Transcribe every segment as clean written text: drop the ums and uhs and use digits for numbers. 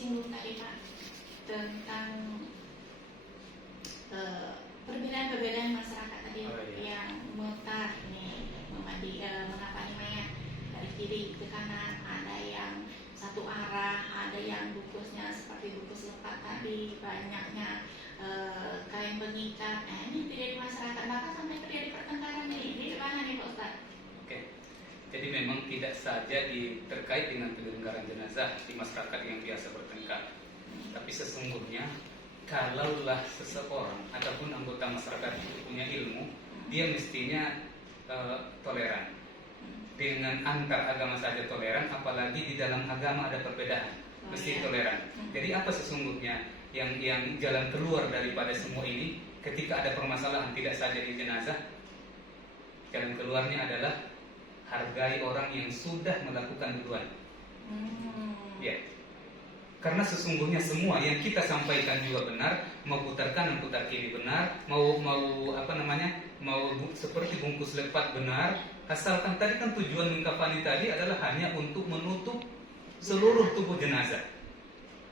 disinggung tadi Pak tentang perbedaan-perbedaan masyarakat tadi yang mutar nih mengapa mayat dari kiri ke kanan, ada yang satu arah, ada yang bungkusnya seperti bungkus lepat tadi, banyaknya kain pengikat. Ini terjadi masyarakat, maka sampai terjadi pertengkaran nih di mana nih Pak Ustaz? Oke. Jadi memang tidak saja terkait dengan penyelenggaraan jenazah di masyarakat yang biasa bertengkar, tapi sesungguhnya kalaulah seseorang ataupun anggota masyarakat itu punya ilmu, dia mestinya toleran. Dengan antar agama saja toleran, apalagi di dalam agama ada perbedaan, mesti toleran. Jadi apa sesungguhnya yang jalan keluar daripada semua ini? Ketika ada permasalahan tidak saja di jenazah, jalan keluarnya adalah hargai orang yang sudah melakukan duluan. Ya. Karena sesungguhnya semua yang kita sampaikan juga benar, mau putar kanan putar kiri benar, mau seperti bungkus lepat benar, asalkan tadi kan tujuan mengkafani tadi adalah hanya untuk menutup seluruh tubuh jenazah.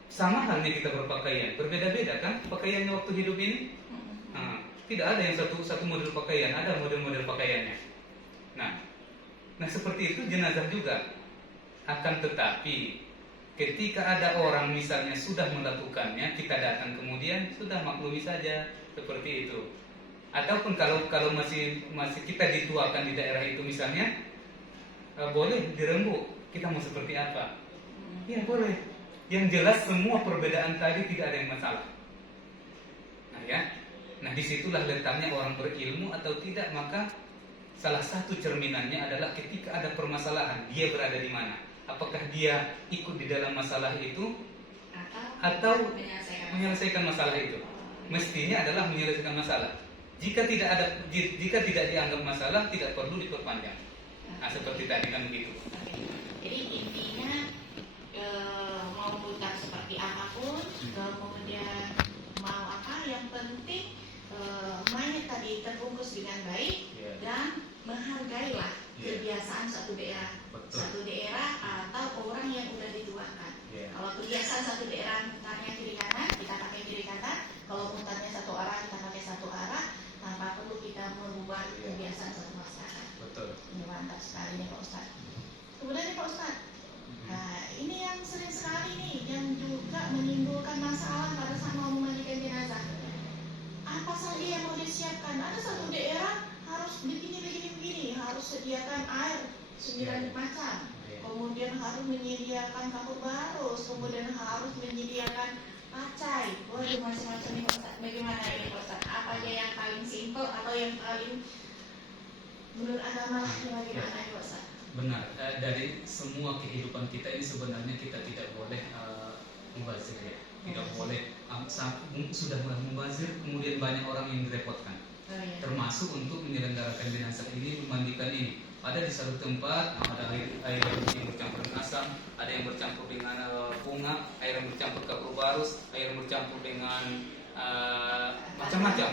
Sama halnya kita berpakaian, berbeda-beda kan pakaiannya waktu hidup ini. Tidak ada yang satu model pakaian, ada model-model pakaiannya. Nah seperti itu jenazah juga. Akan tetapi ketika ada orang misalnya sudah melakukannya, kita datang kemudian sudah maklumi saja seperti itu. Ataupun kalau masih kita dituakan di daerah itu misalnya, boleh dirembuk. Kita mau seperti apa? Ya boleh. Yang jelas semua perbedaan tadi tidak ada yang masalah. Nah disitulah letaknya orang berilmu atau tidak. Maka salah satu cerminannya adalah ketika ada permasalahan, dia berada di mana? Apakah dia ikut di dalam masalah itu atau menyelesaikan masalah itu? Mestinya adalah menyelesaikan masalah. Jika tidak dianggap masalah, tidak perlu diperpanjang. Seperti tadi kan begitu. Jadi intinya mau putar seperti apapun, kemudian mau apa, yang penting mayat tadi terbungkus dengan baik dan menghargailah kebiasaan satu daerah. Betul. Satu daerah atau orang yang sudah dituakan. Kalau kebiasaan satu daerah mutarnya kiri kanan, kita pakai kiri kanan. Kalau mutarnya satu arah, kita pakai satu arah, tanpa perlu kita merubah kebiasaan satu masyarakat. Betul. Ini mantap sekali nih Pak Ustadz. Kemudian nih Pak Ustadz, nah ini yang sering sekali nih yang juga menimbulkan masalah pada saat mau memandikan jenazah. Apa saja yang mau disiapkan? Ada satu daerah harus begini, harus sediakan air 9 macam, kemudian harus menyediakan kapur barus, kemudian harus menyediakan pacai. Waduh, macam-macam nih Pak Ustadz. Bagaimana ini Pak Ustadz? Apa aja yang paling simpel atau yang paling menurut agama lah, bagaimana ini Pak Ustadz? Benar, dari semua kehidupan kita ini sebenarnya kita tidak boleh mubazir ya. Tidak boleh sudah mulai mubazir, kemudian banyak orang yang direpotkan. Termasuk untuk menyelenggarakan jenazah ini, memandikan ini. Ada di satu tempat, ada air yang bercampur dengan asam, ada yang bercampur dengan bunga, air yang bercampur kapur barus, air yang bercampur dengan macam-macam,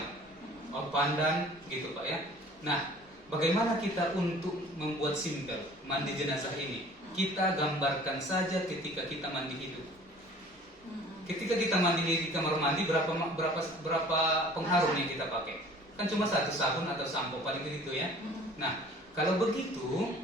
pandan, gitu Pak ya. Nah, bagaimana kita untuk membuat simpel mandi jenazah ini? Kita gambarkan saja ketika kita mandi hidup. Ketika kita mandi di kamar mandi, berapa pengharum yang kita pakai? Kan cuma satu sabun atau sampo paling begitu ya. Nah, kalau begitu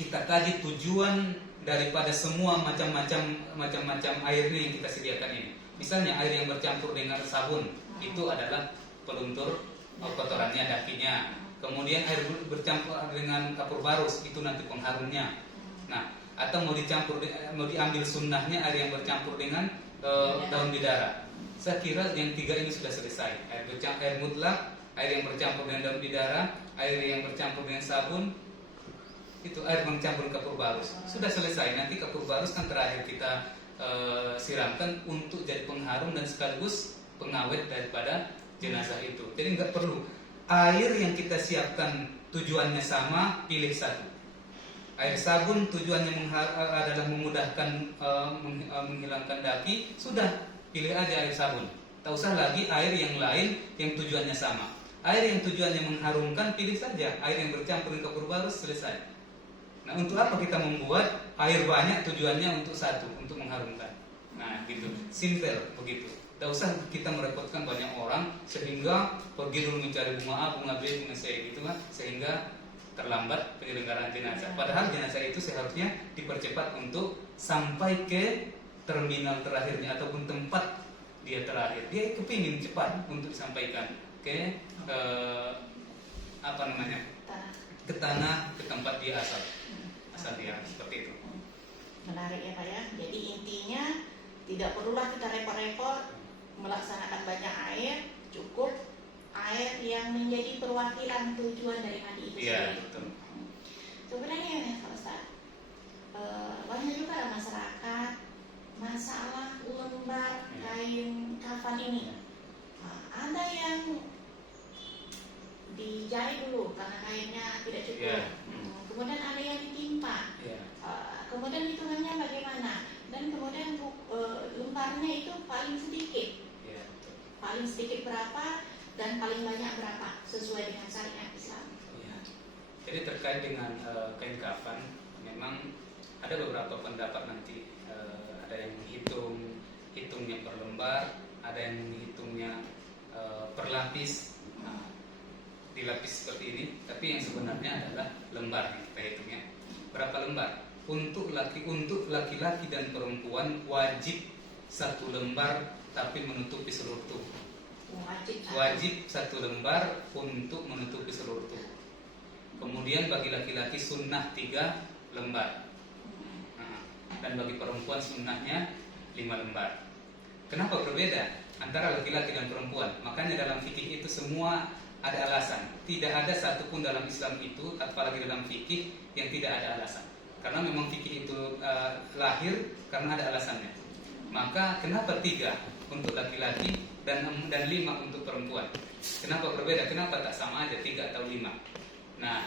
kita kaji tujuan daripada semua macam-macam air yang kita sediakan ini. Misalnya air yang bercampur dengan sabun itu adalah peluntur kotorannya, dakinya. Kemudian air bercampur dengan kapur barus itu nanti pengharumnya. Nah, atau mau diambil sunnahnya air yang bercampur dengan daun bidara. Saya kira yang tiga ini sudah selesai. Air mutlak, air yang bercampur dengan daun bidara, air yang bercampur dengan sabun, itu air bercampur kapur barus. Sudah selesai. Nanti kapur barus kan terakhir kita siramkan untuk jadi pengharum dan sekaligus pengawet daripada jenazah itu. Jadi nggak perlu air yang kita siapkan tujuannya sama, pilih satu. Air sabun tujuannya adalah memudahkan menghilangkan daki, sudah pilih aja air sabun. Tak usah lagi air yang lain yang tujuannya sama. Air yang tujuannya mengharumkan, pilih saja air yang bercampur dengan kapur barus, selesai. Nah, untuk apa kita membuat air banyak tujuannya untuk satu, untuk mengharumkan? Nah, gitu. Simple begitu. Tidak usah kita merepotkan banyak orang sehingga pergi dulu mencari bunga A, bunga B, bunga C gitu kan, sehingga terlambat penyelenggaraan jenazah. Padahal jenazah itu seharusnya dipercepat untuk sampai ke terminal terakhirnya ataupun tempat dia terakhir. Dia kepingin cepat untuk disampaikan ke apa namanya, ke tanah, ke tempat dia asal dia, seperti itu. Menarik ya Pak ya. Jadi intinya tidak perlulah kita repot-repot melaksanakan banyak air, cukup air yang menjadi perwakilan tujuan dari mandi itu Iya, sendiri. betul. Sebenarnya ya Pak Ustaz, banyak juga masyarakat masalah lembar kain kafan ini. Ada yang dijahit dulu karena kainnya tidak cukup. Iya. Kemudian ada yang ditimpa. Iya. Kemudian hitungannya bagaimana? Dan kemudian lembarnya itu paling sedikit. Iya, betul. Paling sedikit berapa dan paling banyak berapa sesuai dengan syariat Islam. Iya. Jadi terkait dengan kain kafan, memang ada beberapa pendapat nanti. Ada yang hitungnya per lembar, ada yang menghitungnya per lapis. Nah, dilapis seperti ini, tapi yang sebenarnya adalah lembar yang kita hitungnya. Berapa lembar? Untuk laki-laki dan perempuan wajib 1 lembar tapi menutupi seluruh tubuh. Wajib 1 lembar untuk menutupi seluruh tubuh. Kemudian bagi laki-laki sunnah 3 lembar. Dan bagi perempuan sunnahnya 5 lembar. Kenapa berbeda antara laki-laki dan perempuan? Makanya dalam fikih itu semua ada alasan. Tidak ada satupun dalam Islam itu, apalagi dalam fikih, yang tidak ada alasan. Karena memang fikih itu lahir karena ada alasannya. Maka kenapa 3 untuk laki-laki dan 5 untuk perempuan? Kenapa berbeda? Kenapa tak sama aja 3 atau 5? Nah,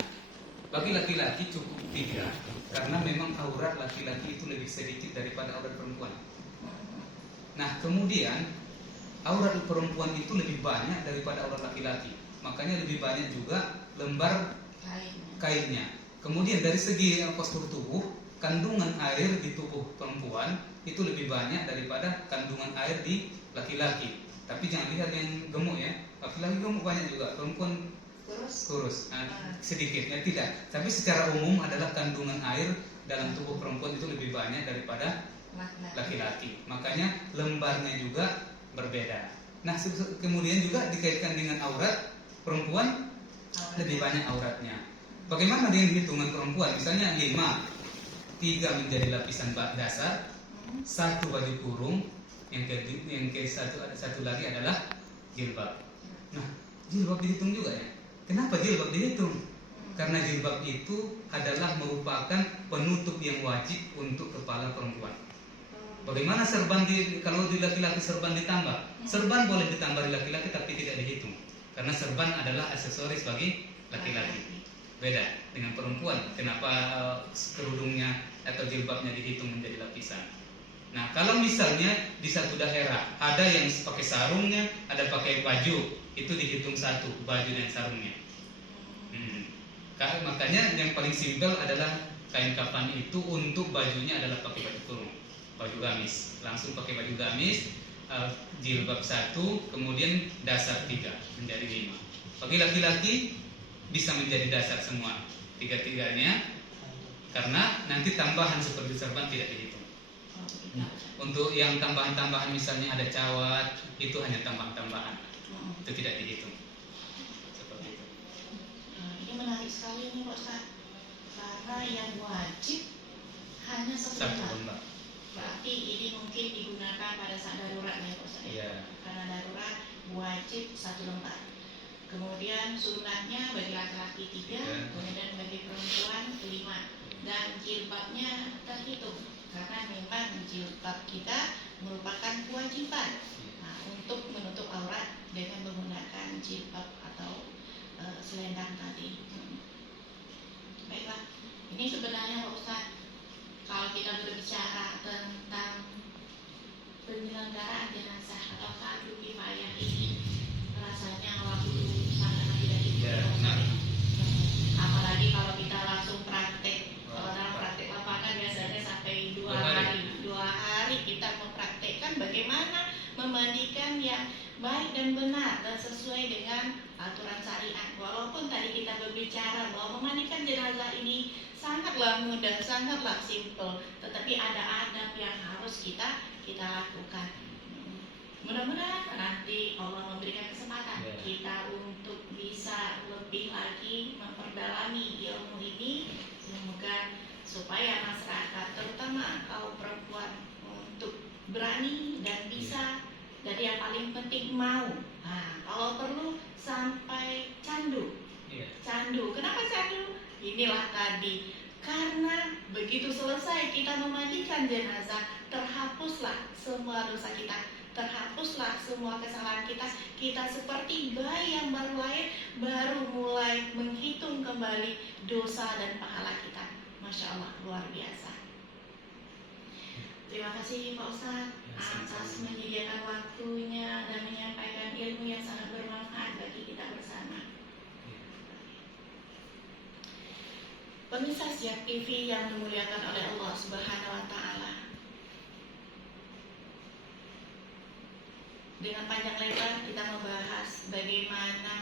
bagi laki-laki cukup 3 karena memang aurat laki-laki itu lebih sedikit daripada aurat perempuan. Nah, kemudian aurat perempuan itu lebih banyak daripada aurat laki-laki. Makanya lebih banyak juga lembar kainnya. Kemudian dari segi postur tubuh, kandungan air di tubuh perempuan itu lebih banyak daripada kandungan air di laki-laki. Tapi jangan lihat yang gemuk ya. Laki-laki gemuk banyak juga, perempuan kurus. Sedikit ya, tidak. Tapi secara umum adalah kandungan air dalam tubuh perempuan itu lebih banyak daripada laki-laki. Makanya lembarnya juga berbeda. Nah, kemudian juga dikaitkan dengan aurat perempuan lebih banyak auratnya. Bagaimana dengan hitungan perempuan? Misalnya 5, 3 menjadi lapisan dasar, 1 baju kurung, yang ke satu lagi adalah jilbab. Nah, jilbab dihitung juga ya. Kenapa jilbab dihitung? Karena jilbab itu adalah merupakan penutup yang wajib untuk kepala perempuan. Bagaimana serban kalau di laki-laki serban ditambah? Serban boleh ditambah di laki-laki tapi tidak dihitung. Karena serban adalah aksesoris bagi laki-laki. Beda dengan perempuan. Kenapa kerudungnya atau jilbabnya dihitung menjadi lapisan? Nah, kalau misalnya di satu daerah ada yang pakai sarungnya, ada pakai baju, itu dihitung 1 baju dan sarungnya. Makanya yang paling simpel adalah kain kafan itu untuk bajunya adalah pakai baju kurung, baju gamis, langsung pakai baju gamis, jilbab 1, kemudian dasar 3 menjadi 5. Bagi laki-laki bisa menjadi dasar semua 3-3-nya, karena nanti tambahan seperti serban tidak dihitung. Nah, untuk yang tambahan-tambahan misalnya ada cawat, itu hanya tambahan-tambahan, itu tidak dihitung. Seperti itu. Ini menarik sekali nih Pak Ustaz. Karena yang wajib hanya 1 lembar. Berarti ini mungkin digunakan pada saat darurat ya Pak Ustaz. Iya. Karena darurat wajib 1 lembar. Kemudian sunnahnya bagi laki-laki 3, kemudian bagi perempuan 5. Dan jilbabnya terhitung karena memang jilbab kita merupakan kewajiban untuk menutup aurat dengan menggunakan jilbab atau selendang tadi. Baiklah, ini sebenarnya Pak Ustaz, kalau kita berbicara tentang penyelenggaraan jenazah atau fardu kifayah ini, rasanya waktu sangat tidak cukup. Apalagi kalau kita langsung praktek. Kalau dalam praktek lapangan biasanya sampai 2 hari kita mempraktek memandikan yang baik dan benar dan sesuai dengan aturan syariat. Walaupun tadi kita berbicara bahwa memandikan jenazah ini sangatlah mudah, sangatlah simple, tetapi ada adab yang harus kita lakukan. Mudah-mudahan nanti Allah memberikan kesempatan kita untuk bisa lebih lagi memperdalami ilmu ini. Semoga supaya masyarakat, terutama kaum perempuan, untuk berani dan bisa, dan yang paling penting mau. Nah, kalau perlu sampai candu. Candu. Kenapa candu? Inilah tadi. Karena begitu selesai kita memandikan jenazah, terhapuslah semua dosa kita, terhapuslah semua kesalahan kita. Kita seperti bayi yang baru lahir, baru mulai menghitung kembali dosa dan pahala kita. Masya Allah, luar biasa. Terima kasih Pak Ustadz atas menyediakan waktunya dan menyampaikan ilmu yang sangat bermanfaat bagi kita bersama. Pemirsa Siak TV yang dimuliakan oleh Allah Subhanahu wa Ta'ala, dengan panjang lebar kita membahas bagaimana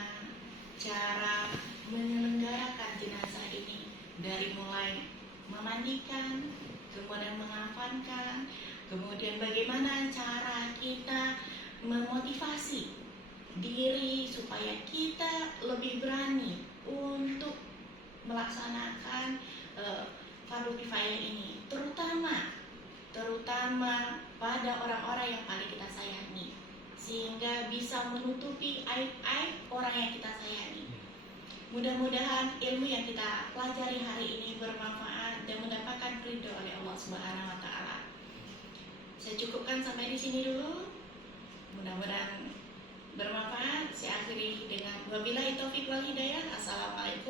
cara menyelenggarakan jenazah ini, dari mulai memandikan, kemudian mengafankan, kemudian bagaimana cara kita memotivasi diri supaya kita lebih berani untuk melaksanakan fardu kifayah ini, terutama pada orang-orang yang paling kita sayangi, sehingga bisa menutupi aib-aib orang yang kita sayangi. Mudah-mudahan ilmu yang kita pelajari hari ini bermanfaat dan mendapatkan ridho oleh Allah Subhanahu wa Ta'ala. Saya cukupkan sampai di sini dulu. Mudah-mudahan bermanfaat. Saya akhiri dengan wabillahi taufiq wal hidayah. Assalamualaikum